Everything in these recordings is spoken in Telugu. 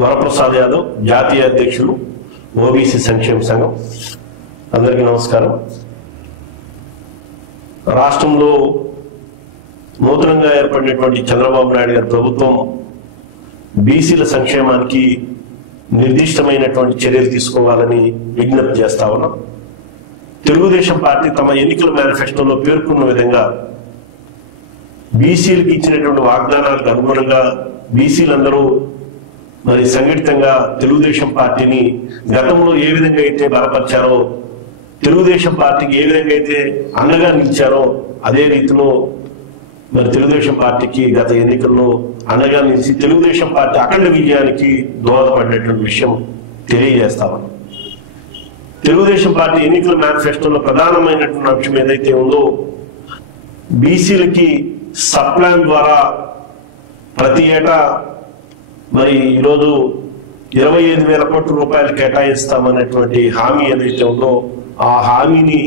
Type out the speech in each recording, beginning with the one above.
వరప్రసాద్ యాదవ్ జాతీయ అధ్యక్షులు ఓబీసీ సంక్షేమ సంఘం. అందరికీ నమస్కారం. రాష్ట్రంలో నూతనంగా ఏర్పడినటువంటి చంద్రబాబు నాయుడు గారి ప్రభుత్వం బీసీల సంక్షేమానికి నిర్దిష్టమైనటువంటి చర్యలు తీసుకోవాలని విజ్ఞప్తి చేస్తా ఉన్నాం. తెలుగుదేశం పార్టీ తమ ఎన్నికల మేనిఫెస్టోలో పేర్కొన్న విధంగా బీసీలకు ఇచ్చినటువంటి వాగ్దానాలకు అనుగుణంగా బీసీలందరూ మరి సంఘటితంగా తెలుగుదేశం పార్టీని గతంలో ఏ విధంగా అయితే బలపరిచారో, తెలుగుదేశం పార్టీకి ఏ విధంగా అయితే అండగా నిలిచారో అదే రీతిలో మరి తెలుగుదేశం పార్టీకి గత ఎన్నికల్లో అండగా నిలిచి తెలుగుదేశం పార్టీ అఖండ విజయానికి దోహదపడినటువంటి విషయం తెలియజేస్తామని. తెలుగుదేశం పార్టీ ఎన్నికల మేనిఫెస్టోలో ప్రధానమైనటువంటి అంశం ఏదైతే ఉందో, బీసీలకి సప్లాన్ ద్వారా ప్రతి ఏటా మరి ఈరోజు 25,000 కోట్ల రూపాయలు కేటాయిస్తామన్నటువంటి హామీ ఏదైతే ఉందో ఆ హామీని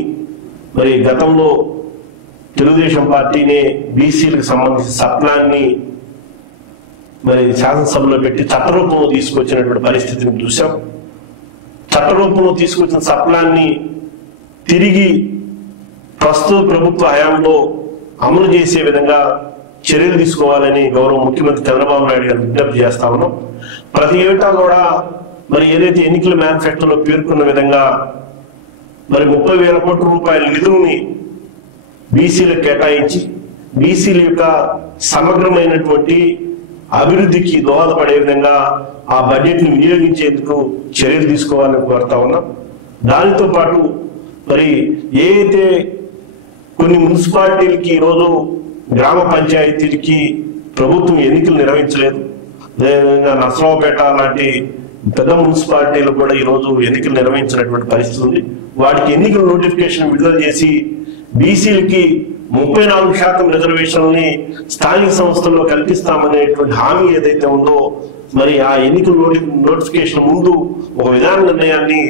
మరి గతంలో తెలుగుదేశం పార్టీనే బీసీలకు సంబంధించిన సప్లాన్ని మరి శాసనసభలో పెట్టి చట్టరూపంలో తీసుకొచ్చినటువంటి పరిస్థితిని చూసాం. చట్టరూపంలో తీసుకొచ్చిన సప్లాన్ని తిరిగి ప్రస్తుత ప్రభుత్వ హయాంలో అమలు చేసే విధంగా చర్యలు తీసుకోవాలని గౌరవ ముఖ్యమంత్రి చంద్రబాబు నాయుడు గారు విజ్ఞప్తి చేస్తా ఉన్నాం. ప్రతి ఏటా కూడా మరి ఏదైతే ఎన్నికల మేనిఫెస్టోలో పేర్కొన్న విధంగా మరి 30,000 కోట్ల రూపాయల నిధుల్ని బీసీలకు కేటాయించి బీసీల యొక్క సమగ్రమైనటువంటి అభివృద్ధికి దోహదపడే విధంగా ఆ బడ్జెట్ని వినియోగించేందుకు చర్యలు తీసుకోవాలని కోరుతా ఉన్నాం. దానితో పాటు మరి ఏదైతే కొన్ని మున్సిపాలిటీలకి ఈరోజు గ్రామ పంచాయతీలకి ప్రభుత్వం ఎన్నికలు నిర్వహించలేదు, అదేవిధంగా నర్సరావుపేట లాంటి పెద్ద మున్సిపాలిటీలు కూడా ఈరోజు ఎన్నికలు నిర్వహించినటువంటి పరిస్థితి ఉంది. వాటికి ఎన్నికల నోటిఫికేషన్ విడుదల చేసి బీసీలకి 34% రిజర్వేషన్ని స్థానిక సంస్థల్లో కల్పిస్తామనేటువంటి హామీ ఏదైతే ఉందో మరి ఆ ఎన్నికల నోటిఫికేషన్ ముందు ఒక విధాన నిర్ణయాన్ని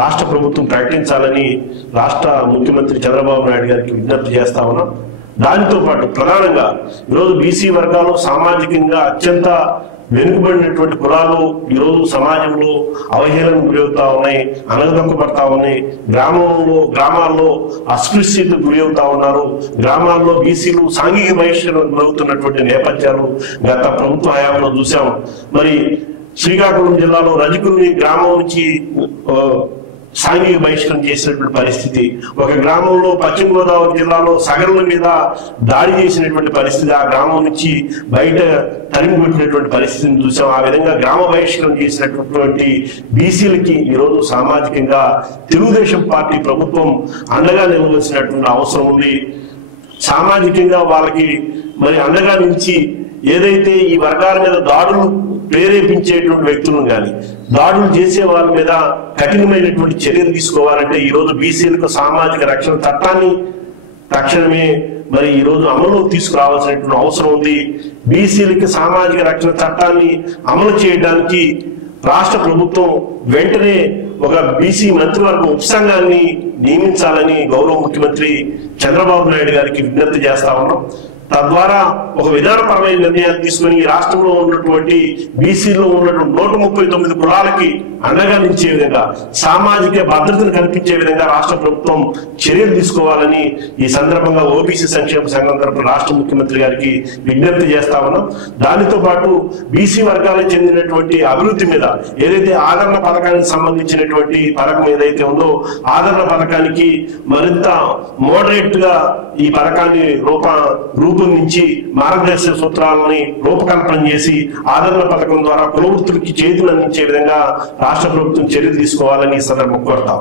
రాష్ట్ర ప్రభుత్వం ప్రకటించాలని రాష్ట్ర ముఖ్యమంత్రి చంద్రబాబు నాయుడు గారికి విజ్ఞప్తి చేస్తా ఉన్నాం. దానితో పాటు ప్రధానంగా ఈరోజు బీసీ వర్గాలు సామాజికంగా అత్యంత వెనుకబడినటువంటి కులాలు ఈరోజు సమాజంలో అవహేళనకు గురవుతా ఉన్నాయి, అనగదొక్కబడతా ఉన్నాయి. గ్రామాల్లో అస్పృశ్యతకు గురి అవుతా ఉన్నారు. గ్రామాల్లో బీసీలు సాంఘిక బహిష్కరణకు గురవుతున్నటువంటి నేపథ్యాలు గత ప్రభుత్వ హయాంలో చూసాం. మరి శ్రీకాకుళం జిల్లాలో రజకుల్ని గ్రామం నుంచి సాంఘిక బహిష్కరణ చేసినటువంటి పరిస్థితి, ఒక గ్రామంలో పశ్చిమ గోదావరి జిల్లాలో సగరుల మీద దాడి చేసినటువంటి పరిస్థితి, ఆ గ్రామం నుంచి బయట తరిమిపెట్టినటువంటి పరిస్థితిని చూసాం. ఆ విధంగా గ్రామ బహిష్కరణ చేసినటువంటి బీసీలకి ఈరోజు సామాజికంగా తెలుగుదేశం పార్టీ ప్రభుత్వం అండగా నిలవలసినటువంటి అవసరం ఉంది. సామాజికంగా వాళ్ళకి మరి అండగా నిలిచి ఏదైతే ఈ వర్గాల మీద దాడులు ప్రేరేపించేటువంటి వ్యక్తులను కానీ దాడులు చేసే వాళ్ళ మీద కఠినమైనటువంటి చర్యలు తీసుకోవాలంటే ఈరోజు బీసీలకు సామాజిక రక్షణ చట్టాన్ని తక్షణమే మరి ఈరోజు అమలులోకి తీసుకురావాల్సినటువంటి అవసరం ఉంది. బీసీలకి సామాజిక రక్షణ చట్టాన్ని అమలు చేయడానికి రాష్ట్ర ప్రభుత్వం వెంటనే ఒక బీసీ మంత్రివర్గ ఉపసంఘాన్ని నియమించాలని గౌరవ ముఖ్యమంత్రి చంద్రబాబు నాయుడు గారికి విజ్ఞప్తి చేస్తా ఉన్నాం. తద్వారా ఒక విధానపరమైన నిర్ణయాలు తీసుకుని రాష్ట్రంలో ఉన్నటువంటి బీసీలో ఉన్నటువంటి 139 కులాలకి అండగా నిలిచే విధంగా సామాజిక భద్రతను కల్పించే విధంగా రాష్ట్ర ప్రభుత్వం చర్యలు తీసుకోవాలని ఈ సందర్భంగా ఓబీసీ సంక్షేమ సంఘం తరపున రాష్ట్ర ముఖ్యమంత్రి గారికి విజ్ఞప్తి చేస్తా ఉన్నాం. దానితో పాటు బీసీ వర్గాలకు చెందినటువంటి అభివృద్ధి మీద ఏదైతే ఆదరణ పథకానికి సంబంధించినటువంటి పథకం ఏదైతే ఉందో ఆదరణ పథకానికి మరింత మోడరేట్ గా ఈ పథకాన్ని రూపొందించి మార్గదర్శక సూత్రాలని రూపకల్పన చేసి ఆదరణ పథకం ద్వారా కులవృత్తులకి చేతులు అందించే విధంగా రాష్ట్ర ప్రభుత్వం చర్యలు తీసుకోవాలని ఈ సందర్భంగా కోరుతాం.